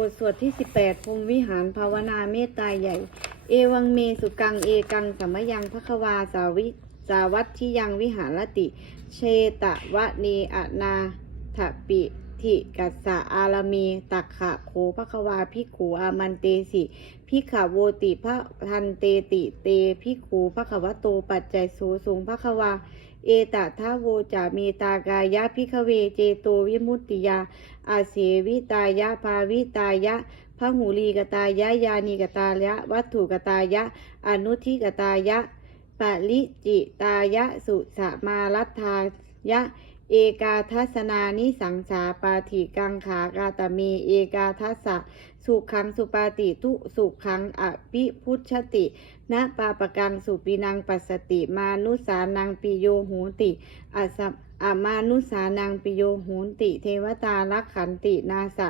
บทสวดที่ 18พรหมวิหารภาวนาเมตตาใหญ่ เอวังเมสุกังเอกังสัมยังพระควาสาวิสาวัตทิยังวิหารติ เชตะวะเนอนาถปิทิกัสสะอารมีตักขะโขพระควาพิขูอามันเตสิพิกขโวติพระทันเตติเตพิขูพระควโตปัจจัยสูสูงพระควา เอตทาโวจามีตากายะพิกเวเจโตวิมุตติยา อาเสวิตายะภาวิตายะพระหูลีกตายะยานีกตายะ วัตถุกตายะ อนุทิกตายะปริจิตายะสุสมารัตทายะ เอกาทัศนานิสังสาปาถิกังขากาตมี เอกาทัสสะสุขังสุปาติทุสุขังอภิพุชติ นะปาปกังสุปีนังปัสสติมานุสานังปิโยโหติอสัมอามานุสานังปิโยโหติ เทวตาลักขันตินาสะ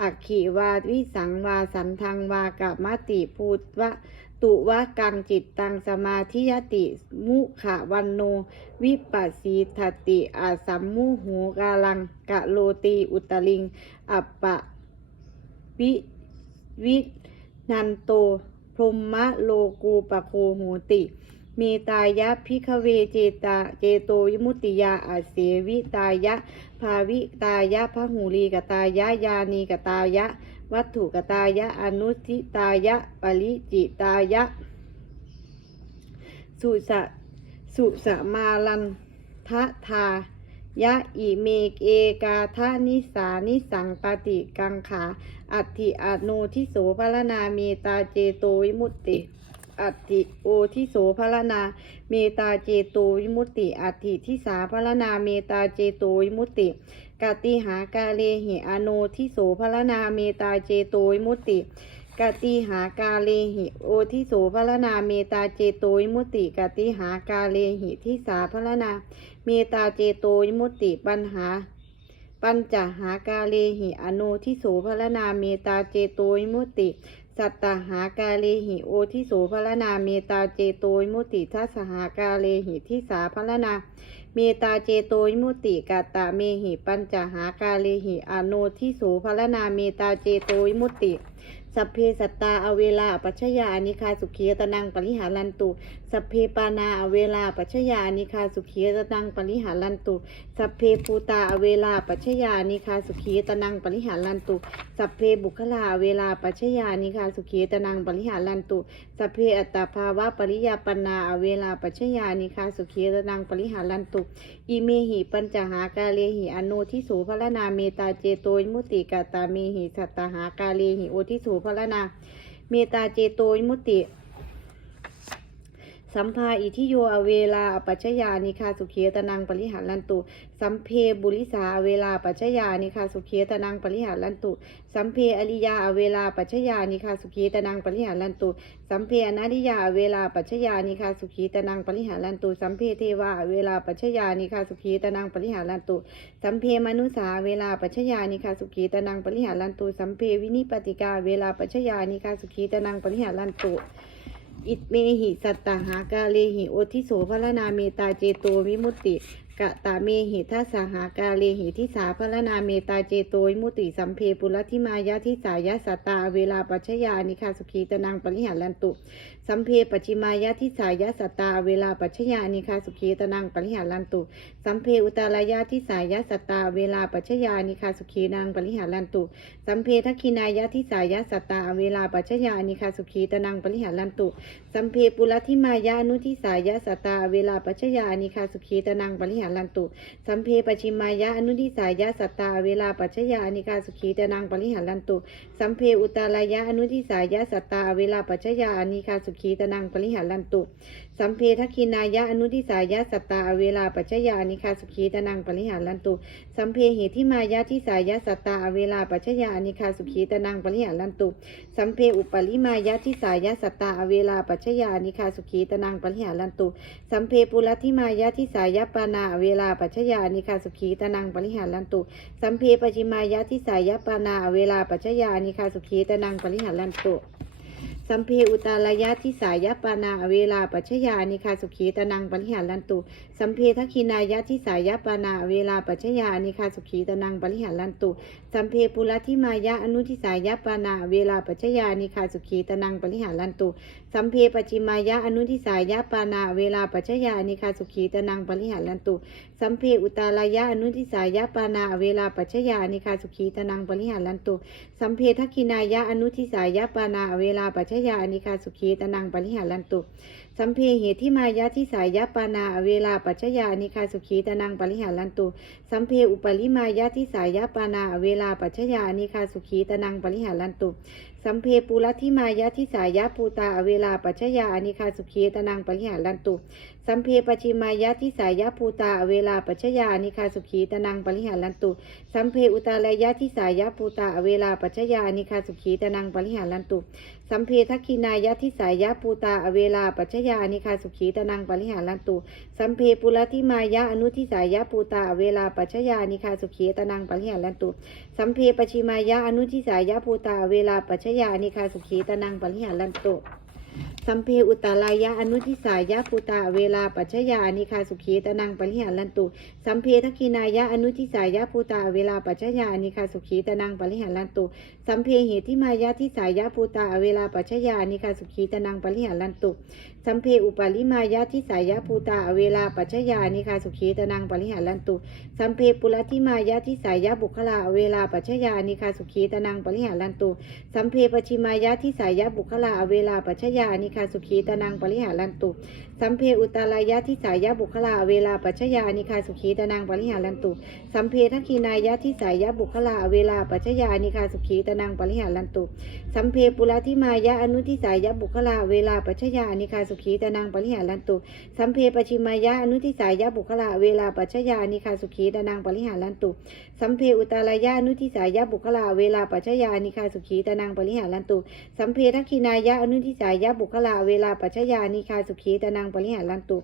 อักขีวาวิสังวาสันทังวากะมติพูตวะตุวะกังจิตตังสมาธิยติมุขะวันโน วิปัสสีทติอาสัมมุหูกาลังกะโลตีอุตลิง อัปปะวิวินันโต พรหมะโลกูปะโคโหติเมตายะพิคเวเจตาเจโตวิมุติยาอาเสวิตายะ ภาวิตายะพระหูลีกตายะยานีกตายะ วัตถุกตายะอนุทิตายะปริจิตายะ สุสะสุสะมาลันทะทา ยะอิเมกเอกาทานิสานิสังปฏิกังขา อัติอโนทิโสพรนาเมตาเจโตวิมุตติ อัติโอทิโสพรนาเมตาเจโตวิมุตติ อัติทิสาพรนาเมตาเจโตวิมุตติกติหากาเลหิอโนทิโสพรนาเมตาเจโตวิมุตติ กติหากาเลหิ โอทิโสพรนาเมตาเจโตวิมุติกติหากาเลหิทิสาพรนาเมตาเจโตวิมุติปัญหา ปัญจหากาเลหิอโนทิโสพรนาเมตาเจโตวิมุติสัตตหากาเลหิโอทิโสพรนาเมตาเจโตวิมุติทัสหากาเลหิทิสาพรนาเมตาเจโตวิมุติกาตาเมหิปัญจหากาเลหิอโนทิโสพรนาเมตาเจโตวิมุติ สัพเพสัตตาอเวลาปัชยาอนิคาสุขีตนังปริหารันตุ สัพเพปานาอเวลาปัชยาอนิคาสุขีตนังปริหารันตุ สัพเพภูตาอเวลาปัชยาอนิคาสุขีตนังปริหารันตุ สัพเพบุคลาอเวลาปัชยาอนิคาสุขีตนังปริหารันตุ สเพอัตตาภาวะปริยาปนาอเวลาปัชญานิคาสุขีระนังปริหารันตุอิเมหิปัญจหากาเลหิอโนทิสูพรนาเมตาเจโตยมุติกาตาเมหิสัตตหากาเลหิโอทิสูพรนาเมตาเจโตยมุติ สัมภาอิทิโยอเวลาปัจจยานิคาสุเขตนังปริหารันตุ สัมเพบุริสาอเวลาปัจจยานิคาสุเขตนังปริหารันตุ สัมเพอริยาอเวลาปัจจยานิคาสุเขตนังปริหารันตุ สัมเพอนาริยาอเวลาปัจจยานิคาสุขีตนังปริหารันตุ สัมเพเทวาอเวลาปัจจยานิคาสุขีตนังปริหารันตุ สัมเพมนุสาเวลาปัจจยานิคาสุขีตนังปริหารันตุ สัมเพวินิปติกาเวลาปัจจยานิคาสุขีตนังปริหารันตุ อิเมหิสัตตหากาเลหิโอทิโสพรนาเมตาเจโตวิมุตติกะตาเมหิทัสสหากาเลหิทิสาพรนาเมตาเจโตวิมุตติสัมเพปุรธิมายะทิสายะสัตตาเวลาปัชยานิคาสุขีตนังปริหารันตุ สัมเพปัจจิมายะทิสายะสตา เวลาปัจชยานิคาสุขีตนังปริหารันตุ สัมเพอุตารายะทิสายะสตา เวลาปัจชยานิคาสุขีนังปริหารันตุ สัมเพทักขินายะทิสายะสตา เวลาปัจชยานิคาสุขีตนังปริหารันตุ สัมเพปุรธิมายานุทิสายะสตา เวลาปัจจยานิคาสุขีตนังปริหารันตุ สัมเพปชิมายะอนุทิสายะสตา เวลาปัจจยานิคาสุขีตนังปริหารันตุ สัมเพอุตารายะอนุทิสายะสตตาเวลาปัจจยานิคาสุขีตนังปริหารันตุ สัมเพทักขินายะอนุทิสายะสัตตาเวลาปัจจยานิคาสุขีตนังปริหารันตุ สัมเพเหทิมายะทิสายะสัตตาเวลาปัจจยานิคาสุขีตนังปริหารันตุ สัมเพอุปลิมายะทิสายะสัตตาเวลาปัจจยานิคาสุขีตนังปริหารันตุ สัมเพปุรธิมายะทิสายะปานาเวลาปัจจยานิคาสุขีตนังปริหารันตุ สัมเพปจิมายะทิสายะปานาเวลาปัจจยานิคาสุขีตนังปริหารันตุ สัมเพอุตารยะทิสายปานาอเวลาปัชยานิคาสุขีตนังปริหารันตุ สัมเพทักขินายะทิสายปานาอเวลาปัชยานิคาสุขีตนังปริหารันตุ สัมเพปุระทิมายะอนุทิสายปานาอเวลาปัชยานิคาสุขีตนังปริหารันตุสัมเพปจิมายะอนุทิสายะปานาเวลาปัจจยานิคาสุขีตนังปริหารันตุ สัมเพอุตารายะอนุทิสายะปานาเวลาปัจจยานิคาสุขีตนังปริหารันตุ สัมเพทักขินายะอนุทิสายะปานาเวลาปัจจยานิคาสุขีตนังปริหารันตุ สัมเพเหติมายะทิสายะปานาเวลาปัจจยานิคาสุขีตนังปริหารันตุ สัมเพอุปริมายะทิสายะปานาเวลาปัจจยานิคาสุขีตนังปริหารันตุสัมเพปูระทิมายะทิสายะปูตาอเวลาปัจจยาอนิคาสุขีตนังปริหารันตุ สัมเพปชิมายะทิสายะภูตาเวลาปัจจยานิคาสุขีตนังปริหารันตุ สัมเพอุตารายะทิสายะภูตาเวลาปัจจยานิคาสุขีตนังปริหารันตุ สัมเพทักขินายะทิสายะภูตาเวลาปัจจยานิคาสุขีตนังปริหารันตุ สัมเพปุระทิมายะอนุทิสายะภูตาเวลาปัจจยานิคาสุขีตนังปริหารันตุ สัมเพปชิมายะอนุทิสายะภูตาเวลาปัจจยานิคาสุขีตนังปริหารันตุ สัมเพอุตตรายะอนุทิสายะภูตาเวลาปัจฉยานิคาสุขีตนังปริหารันตุ สัมเพทักขินายะอนุทิสายะภูตาเวลาปัจฉยานิคาสุขีตนังปริหารันตุ สัมเพเหติมายะทิสายะภูตาเวลาปัจฉยานิคาสุขีตนังปริหารันตุ สัมเพอุปาลิมายะทิสายะภูตาเวลาปัจจยานิคาสุขีตนังปริหารันตุ สัมเพปุระทิมายะทิสายะบุคลาเวลาปัจจยานิคาสุขีตนังปริหารันตุ สัมเพปชิมายะทิสายะบุคลาเวลาปัจจยานิคาสุขีตนังปริหารันตุ สัมเพอุตตรายะทิสายะบุคลาเวลาปัจจยานิคาสุขีตนังปริหารันตุ สัมเพทักขินายะทิสายะบุคลาเวลาปัจจยานิคาสุขีตนังปริหารันตุ สัมเพปุระทิมายะอนุทิสายะบุคลาเวลาปัจจยานิคาสุขีตนังปริหารันตุ สัมเพปชิมายะอนุทิสายะบุคลาเวลาปัจจยานิคาสุขีตนังปริหารันตุ สัมเพอุตรายะอนุทิสายะบุคลาเวลาปัจจยานิคาสุขีตนังปริหารันตุ สัมเพทักขินายะอนุทิสายะบุคลาเวลาปัจจยานิคาสุขีตนังปริหารันตุ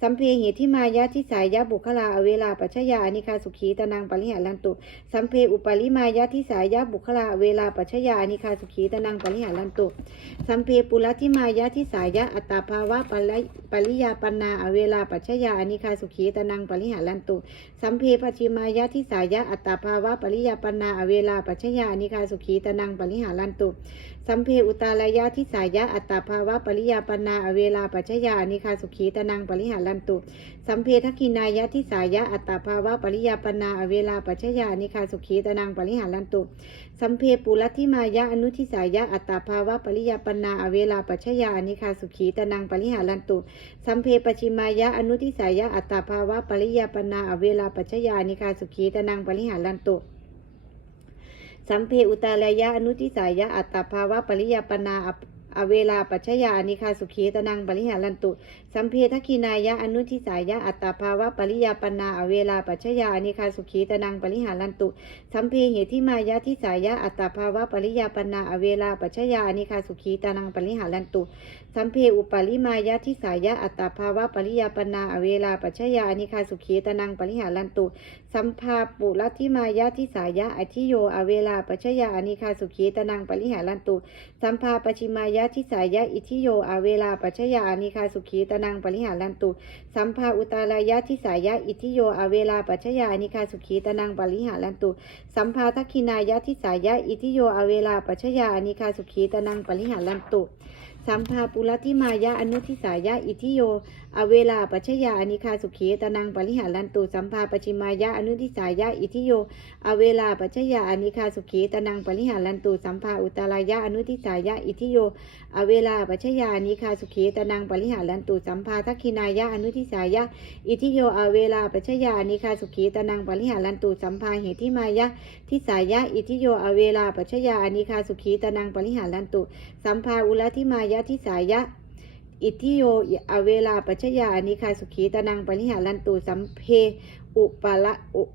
สัมเพเหติมายะทิสายะบุคลาเวลาปัจจยานิคาสุขีตนังปริหารันตุ สัมเพอุปาลิมายะทิสายะบุคลาเวลาปัจจยานิคาสุขีตนังปริหารันตุ สัมเพปุระทิมายะทิสายะอัตตาภาาวะปริปริยาปนาอเวลาปัจจยาอนิคาสุขีตนังปริหารันตุ สัมเพปชิมายะทิสายะอัตตาภาวะปริยาปนาอเวลาปัจจยาอนิคาสุขีตนังปริหารันตุ สัมเพอุตารายะทิสายะอัตตาภาวะปริยาปนาอเวลาปัจจยานิคาสุขีตนังปริหารันตุ สัมเพทักินายะทิสายะอัตตาภาวะปริยาปนาอเวลาปัจจยานิคาสุขีตนังปริหารันตุ สัมเพปุรัติมายะอนุทิสายะอัตตาภาวะปริยาปนาอเวลาปัจจยานิคาสุขีตนังปริหารันตุ สัมเพปชิมายะอนุทิสายะอัตตาภาวะปริยาปนาอเวลาปัจจยานิคาสุขีตนังปริหารันตุ สัมเพอุตาลายะอนุทิสายะอัตตาภาวะปริยาปนาอเวลาปัจจยานิคาสุขีตนังปริหารันตุสัมเพทักขินายะอนุทิสายะอัตตาภาวะปริยาปนาอเวลาปัจจยานิคาสุขีตนังปริหารันตุ สัมเพเหติมายะทิสายะอัตตาภาวะปริยาปนาอเวลาปัจจยานิคาสุขีตนังปริหารันตุ สัมเพอุปาลิมายะทิสายะอัตตาภาวะปริยาปนาอเวลาปัจจยานิคาสุขีตนังปริหารันตุ สัมภาปุรัติมายะทิสายะอธิโยอเวลาปัจจยานิคาสุขีตนังปริหารันตุ สัมภาปชิมายะทิสายะอิทิโยอเวลาปัจจยานิคาสุขีตนังปริหารันตุ สัมภาอุตารายะทิสายะอิทิโยอเวลาปัจจยานิคาสุขีตนังปริหารันตุ สัมภาทักขินายะทิสายะอิทิโยอเวลาปัจจยานิคาสุขีตนังปริหารันตุสัมภาปุรติมายะอนุทิสายะอิทิโย อเวลาปัจจยานิคาสุขีตนังปริหารันตุสัมภาปชิมายะอนุทิสายะอิทิโย อเวลาปัจจยานิคาสุขีตนังปริหารันตุสัมภาอุตารายะอนุทิสายะอิทิโย อเวลาปัจจยานิคาสุขีตนังปริหารันตุสัมภาทักขินายะอนุทิสายะอิทิโย อเวลาปัจจยานิคาสุขีตนังปริหารันตุสัมภาเหติมายะทิสายะอิทิโย อเวลาปัจจยานิคาสุขีตนังปริหารันตุสัมภาอุลทิมายะทิสายะ อิทิโยอเวลาปัจจยานิคาสุขีตนังปริหารันตุสัมเพอุปละอุป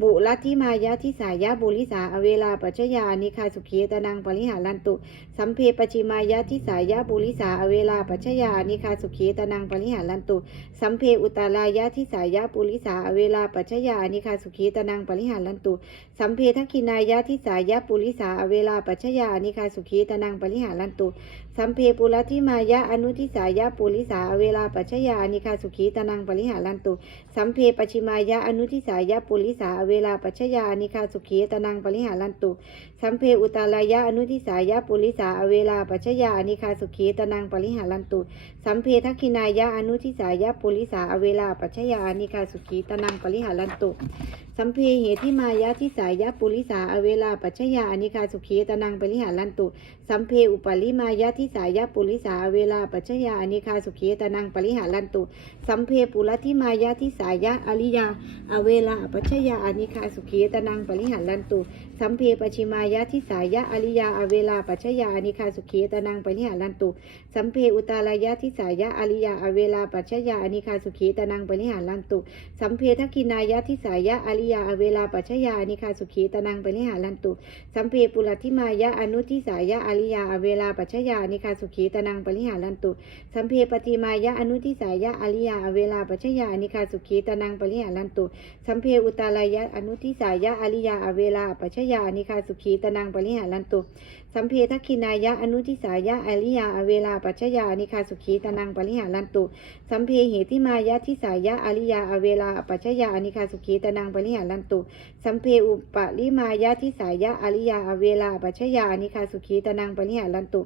ปุรัติมายะทิสายะบุริสาอเวลาปัจจยานิคาสุขีตนังปริหารันตุ สัมเพปชิมายะทิสายะบุริสาอเวลาปัจจยานิคาสุขีตนังปริหารันตุ สัมเพอุตารายะทิสายะบุริสาอเวลาปัจจยานิคาสุขีตนังปริหารันตุ สัมเพทักขินายะทิสายะปุริสาอเวลาปัจจยานิคาสุขีตนังปริหารันตุสัมเพปุรัตทิมายะอนุทิสายะปุริสาเวลาปัจจยานิคาสุขีตนังปริหารันตุสัมเพปชิมายะอนุทิสายะปุริสาเวลาปัจจยานิคาสุขีตนังปริหารันตุสัมเพอุตารายะอนุทิสายะปุริสาเวลาปัจจยานิคาสุขีตนังปริหารันตุสัมเพทักขินายะอนุทิสายะปุริสาเวลาปัจจยานิคาสุขีตนังปริหารันตุสัมเพเหติมายะทิสายะปุริสาเวลาปัจจยานิคาสุขีตนังปริหารันตุสัมเพอุปลิมายะทิสายะปุริสาเวลาปัจจยาอนิคาสุขีตนังปริหารันตุ สัมเพปุรัตทิมายะทิสายะอริยาอเวลาปัจจยาอนิคาสุขีตนังปริหารันตุ สัมเพปชิมายะทิสายะอริยาอเวลาปัจจยานิคาสุขีตนังปริหารันตุ สัมเพอุตารายะทิสายะอริยาอเวลาปัจจยานิคาสุขีตนังปริหารันตุ สัมเพทักินายะทิสายะอริยาอเวลาปัจจยานิคาสุขีตนังปริหารันตุ สัมเพปุรัตทิมายะอนุทิสายะอริยาอเวลาปัจจยานิคาสุขีตนังปริหารันตุ สัมเพปฏิมายะอนุทิสายะอริยาอเวลาปัจจยานิคาสุขีตนังปริหารันตุ สัมเพอุตารายะอนุทิสายะอริยาอเวลาปัจจยานิคาสุขีตนังปริหารันตุ สัมเพทักขินายะอนุทิสายะอริยาอเวลาปัจจยานิคาสุขีตนังปริหารันตุสัมเพเหติมายะทิสายะอริยาอเวลาปัจจยานิคาสุขีตนังปริหารันตุสัมเพอุปะลิมายะทิสายะอริยาอเวลาปัจจยานิคาสุขีตนังปริหารันตุ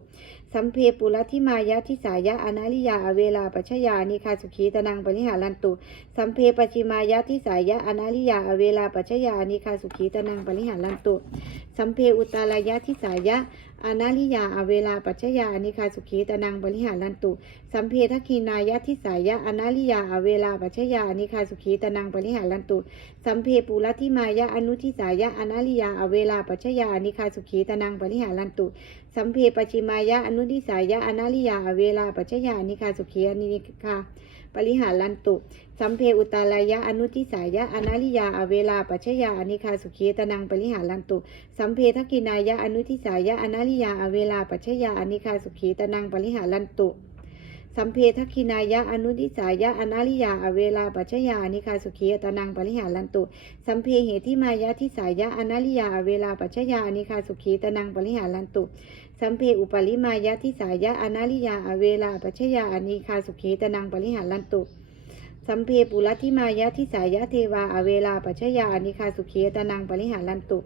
สัมเพปุรัตทิมายะทิสายะอนาลิยาอเวลาปัจจยานิคาสุขีตนังปริหารันตุสัมเพปชิมายะทิสายะอนาลิยาอเวลาปัจจยานิคาสุขีตนังปริหารันตุสัมเพอุตารายะทิสายะอนาลิยาอเวลาปัจจยานิคาสุขีตนังปริหารันตุ สัมเพทักขินายะทิสายะอนาลิยาอเวลาปัจจยานิคาสุขีตนังปริหารันตุ สัมเพปุรัตทิมายะอนุทิสายะอนาลิยาอเวลาปัจจยานิคาสุขีตนังปริหารันตุ สัมเพปชิมายะอนุทิสายะอนาลิยาอเวลาปัจจยานิคาสุขีนิคา ปริหารันตุ สัมเพอุตารายะอนุทิสายะอนาลิยาอเวลาปัจจยานิคาสุขีตนังปริหารันตุ สัมเพทักกินายะอนุทิสายะอนาลิยาอเวลาปัจจยานิคาสุขีตนังปริหารันตุสัมเพทักขินายะอนุทิสายะอนาลิยาอเวลาปัจยานิคาสุขีตนังปริหารันตุ สัมเพเหติมายะทิสายะอนาลิยาอเวลาปัจจยานิคาสุขีตนังปริหารันตุ สัมเพอุปาลิมายะทิสายะอนาลิยาอเวลาปัจจยาอนิคาสุขีตนังปริหารันตุสัมเพปุรัติมายะทิสายะเทวาอเวลาปัจจยาอนิคาสุขีตนังปริหารันตุ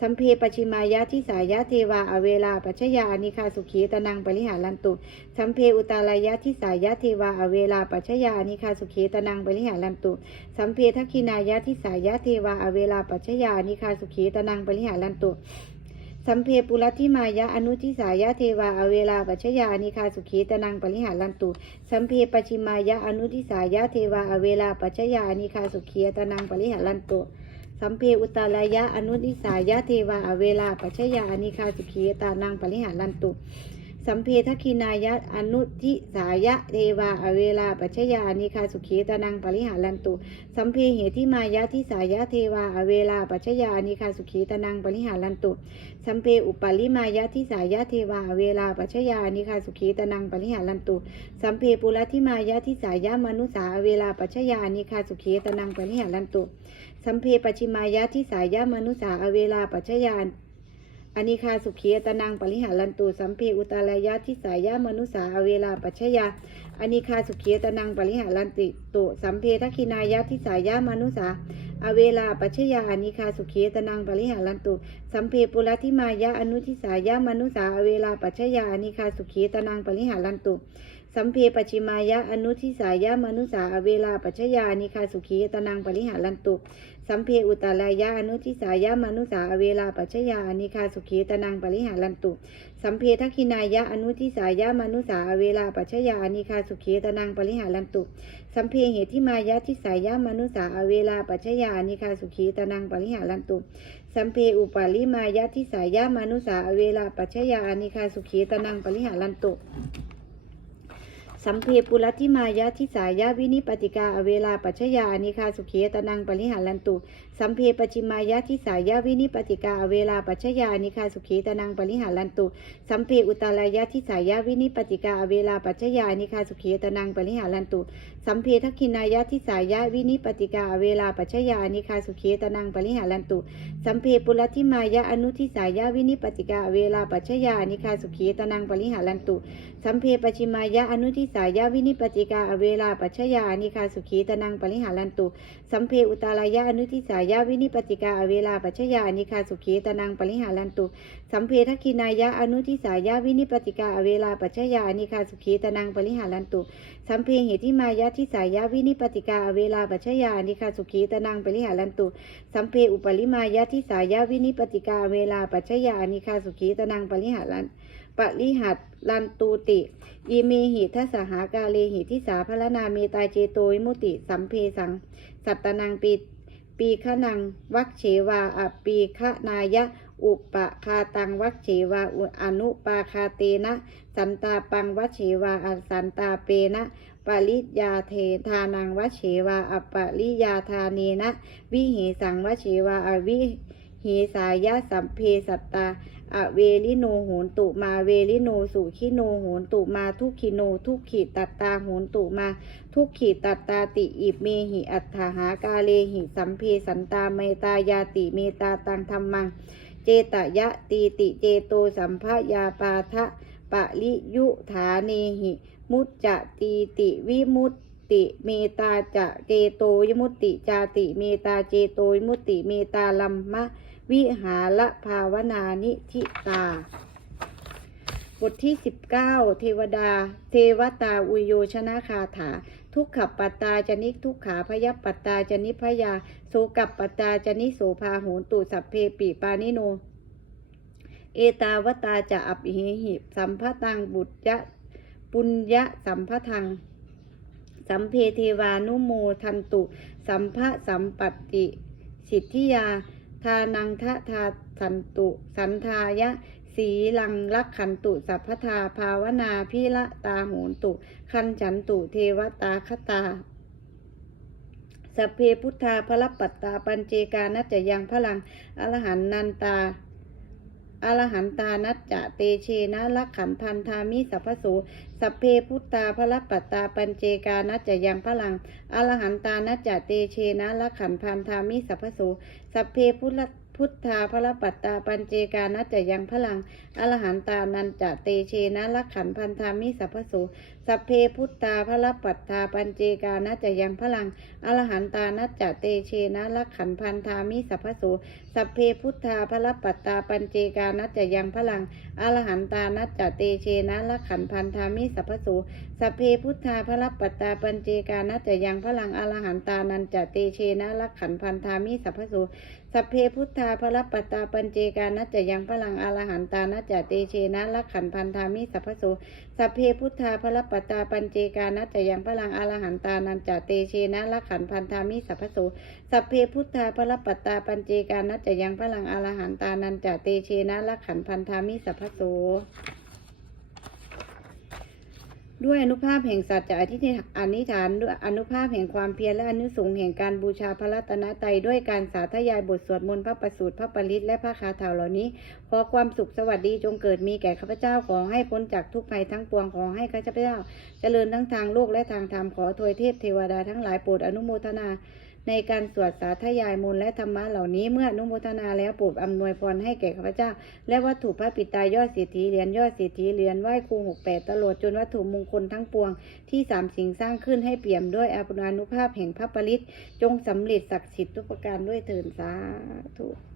สัมเพปชิมายะทิสายะเทวาอเวลาปัจจยาอนิคาสุขีตนังปริหารันตุ สัมเพอุตารายะทิสายะเทวาอเวลาปัจจยาอนิคาสุขีตนังปริหารันตุ สัมเพทักขินายะทิสายะเทวาอเวลาปัจจยาอนิคาสุขีตนังปริหารันตุ สัมเพปุรัติมายะอนุทิสายะเทวาอเวลาปัชยานิคาสุขีตนังปริหารันตุ สัมเพปชิมายะอนุทิสายะเทวาอเวลาปัชยานิคาสุขีตนังปริหารันตุ สัมเพอุตารายะอนุทิสายะเทวาอเวลาปัชยานิคาสุขีตานังปริหารันตุ สัมเพทักขินายะอนุทิสายะเทวาอเวลาปัจจยานิคาสุขีตนังปริหารันตุสัมเพเหติมายะทิสายะเทวาอเวลาปัจจยานิคาสุขีตนังปริหารันตุสัมเพอุปาลิมายะทิสายะเทวาอเวลาปัจจยานิคาสุขีตนังปริหารันตุสัมเพปุรัตทิมายะทิสายะมนุสาอเวลาปัจจยานิคาสุขีตนังปริหารันตุสัมเพปชิมายะทิสายะมนุสาอเวลาปัจจยาน อนิคาสุขีตนังปริหารันตุสัมเพอุตารายะทิสายะมนุสาอเวลาปัจจยาอนิคาสุขีตนังปริหารันติตุสัมเพทักินายะทิสายะมนุสาอเวลาปัจจยาอนิคาสุขีตนังปริหารันตุสัมเพปุรัตทิมายะอนุทิสายะมนุสาอเวลาปัจจยาอนิคาสุขีตนังปริหารันตุสัมเพปชิมายะอนุทิสายะมนุสาอเวลาปัจจยานิคาสุขีตนังปริหารันตุ สัมเพอุตารายะอนุทิสายะมนุสาเวลาปัจจยานิคาสุขีตนังปริหารันตุ สัมเพทักขินายะอนุทิสายะมนุสาเวลาปัจจยานิคาสุขีตนังปริหารันตุ สัมเพเหติมายะทิสายะมนุสาเวลาปัจจยานิคาสุขีตนังปริหารันตุ สัมเพอุปาลิมายะทิสายะมนุสาเวลาปัจจยานิคาสุขีตนังปริหารันตุ สัมเพปุรัตทิมายะทิสายะวินิปติกาอเวลาปัชยานิคาสุขีตนังปริหารันตุสัมเพปชิมายะทิสายะวินิปติกาเวลาปัจจยานิคาสุขีตนังปริหารันตุ สัมเพอุตารายะทิสายะวินิปติกาเวลาปัจจยานิคาสุขีตนังปริหารันตุ สัมเพทักขินายะทิสายะวินิปติกาเวลาปัจจยานิคาสุขีตนังปริหารันตุ สัมเพปุรธิมายะอนุทิสายะวินิปติกาเวลาปัจจยานิคาสุขีตนังปริหารันตุ สัมเพปชิมายะอนุทิสายะวินิปติกาเวลาปัจจยานิคาสุขีตนังปริหารันตุ สัมเพอุตารายะอนุทิสายะวินิปติกาเวลาปัจจยานิคาสุขีตนังปริหารันตุสัมเพทักขินายะอนุทิสายะวินิปติกาเวลาปัจจยานิคาสุขีตนังปริหารันตุสัมเพเหติมายะทิสายะวินิปติกาเวลาปัจจยานิคาสุขีตนังปริหารันตุสัมเพอุปริมายะทิสายะวินิปติกาเวลาปัจจยานิคาสุขีตนังปริหารันปริหัตลันตูติอีเมหิทัสหากาเลหิทิสาพรนาเมตาเจโตวิมุติ สัมเพสัง สัตตนังปี ปีขนังวัคเฉวาอปีขนายะ อุปคาตังวัคเฉวาอนุปาคาเตนะ สันตาปังวัเฉวาอสันตาเปนะปริยาเททานังวัเฉวาอปริยาธานีนะ วิเหสังวัเฉวาอวิเหสายะสัมเพสัตตา อเวลิโนโหนตุมาเวลิโนสุขิโนโหนตุมาทุกขิโนทุกขิตัตตาโหนตุมา ทุกขิตัตตาติอิเมหิอัตถหากาเลหิสัมเพสันตาเมตายาติเมตาตังธรรมัง เจตยะตีติเจโตสัมภยาปาทะปะลิยุฐาเนหิ มุจจะตีติวิมุตติเมตาจะเจโตยมุตติจาติเมตาเจโตยมุตติเมตาลัมมะ วิหารภาวนานิทิตา บทที่ 19 เทวดา เทวตาอุโยชนะคาถา ทุกขับปัตตาจนิกทุกขาพยปัตตาจนิพยาโสกับปัตตาจนิโสภาโหนตุสัพเพปิปานิโน เอตาวตาจะอับหิหิสัมภตังบุตยะปุญญะสัมภทัง สัมเพเทวานุโมทันตุ สัมภะสัมปติ สิทธิยา ทานังทะทาสันตุ สันทายะ สีลังลักขันตุ สัพพทาภาวนาพิละตาโหนตุ คันฉันตุเทวตาคตาสเพพุทธาพระปัตตาปัญเจกานัจจยังพลังอรหันนันตา อรหันตานัจจะเตเชนะลักขันพันธามิสัพพโสสัพเพพุทธาพระปัตตาปัญเจกานัจจยังพลังอรหันตานัจจะเตเชนะลักขันพันธามิสัพพโสสัพเพพุทธพุทธาพระปัตตาปัญเจกานัจจยังพลังอรหันตานันจะเตเชนะลักขันพันธามิสัพพโสสัพเพพุทธาพระปัตตาปัญเจกานัจจยังพลังอรหันตานัจจะเตเชนะลักขันพันธามิสัพพโสสัพเพพุทธาพระปัตตาปัญเจกานัจจยังพลังอรหันตานัจจะเตเชนะลักขันพันธามิสัพพโสสัพเพพุทธาพระปัตตาปัญเจกานัจจยังพลังอรหันตานันจะเตเชนะลักขันพันธามิสัพพโสสัพเพพุทธาพระปัตตาปัญเจกานัจจยังพลังอรหันตานัจจเตเชนะลักขันพันธามิสัพพโสสัพเพพุทธาพระปตตาปัญเจกานัจยังพลังอรหันตานันจเตเชนะละขันพันธามิสัพพโสสัพเพพุทธาพระปัตตาปัญเจกานัจยังพลังอรหันตานันจเตเชนะละขันพันธามิสัพพโส ด้วยอนุภาพแห่งสัจจะอธิษฐานอนิฐานด้วยอนุภาพแห่งความเพียรและอนุสงส์แห่งการบูชาพระรัตนตรัยด้วยการสาธยายบทสวดมนต์พระประสูตรพระปริตและพระคาถาเหล่านี้ ขอความสุขสวัสดีจงเกิดมีแก่ข้าพเจ้าขอให้พ้นจากทุกภัยทั้งปวงขอให้ข้าพเจ้า เจริญทั้งทางโลกและทางธรรมขอทวยเทพเทวดาทั้งหลายโปรดอนุโมทนา ในการสวดสาธยายมนต์และธรรมะเหล่านี้เมื่ออนุโมทนาแล้วโปรดอำนวยพรให้แก่ข้าพเจ้า และวัตถุพระปิตายอดสิทธิเหรียญยอดสิทธิเหรียญไหว้ครูหกแปดตลอดจนวัตถุมงคลทั้งปวง ที่สามสิ่งสร้างขึ้นให้เปี่ยมด้วยอานุภาพแห่งพระปริตจงสำเร็จศักดิ์สิทธิ์ทุกประการด้วยเถิดสาธุ